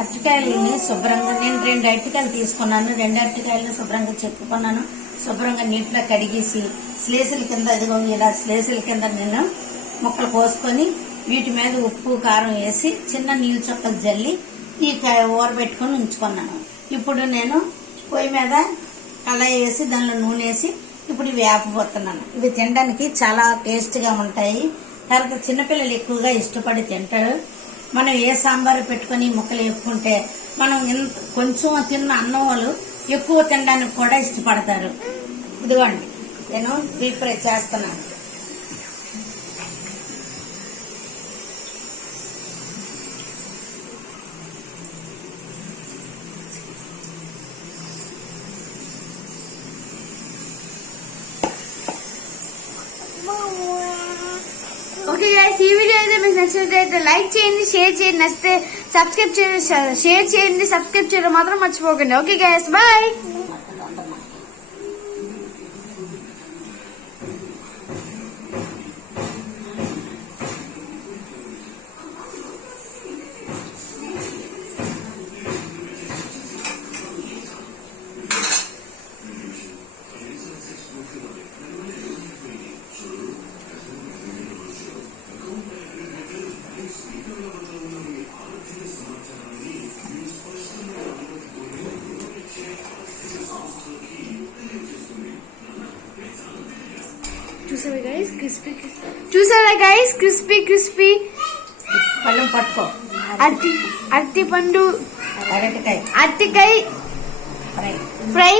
అరటికాయలని శుభ్రంగా నేను 2 అరటికాయలు తీసుకున్నాను. 2 అరటికాయలను శుభ్రంగా చెప్పుకున్నాను. శుభ్రంగా నీటిలో కడిగేసి స్లేసుల కింద ఇదిగో ఇలా స్లేసుల కింద నేను ముక్కలు కోసుకొని వీటి మీద ఉప్పు కారం వేసి చిన్న నీళ్ళు చుక్కలు జల్లి ఈ ఊరబెట్టుకొని ఉంచుకున్నాను. ఇప్పుడు నేను పొయ్యి మీద కళాయి వేసి దానిలో నూనె వేసి ఇప్పుడు ఇవి వేపబోతున్నాను. ఇవి తినడానికి చాలా టేస్ట్గా ఉంటాయి. తర్వాత చిన్నపిల్లలు ఎక్కువగా ఇష్టపడి తింటారు. మనం ఏ సాంబారు పెట్టుకుని ముక్కలు వేపుకుంటే మనం కొంచెం తిన్న అన్నం వాళ్ళు ఎక్కువ తినడానికి కూడా ఇష్టపడతారు. ఇదిగోండి నేను డీప్ ఫ్రై చేస్తున్నాను. ఓకే గైస్, ఈ వీడియో అయితే మీకు నచ్చినట్లయితే లైక్ చేయండి, షేర్ చేయండి, నచ్చితే సబ్స్క్రైబ్ చేయండి, షేర్ చేయండి, సబ్స్క్రైబ్ చేయడం మాత్రం మర్చిపోకండి. Okay guys, bye. చూసారా గైస్ క్రిస్పీ పళ్ళం పట్టుకో. అరటి పండు అరటికాయ అరటికాయ ఫ్రై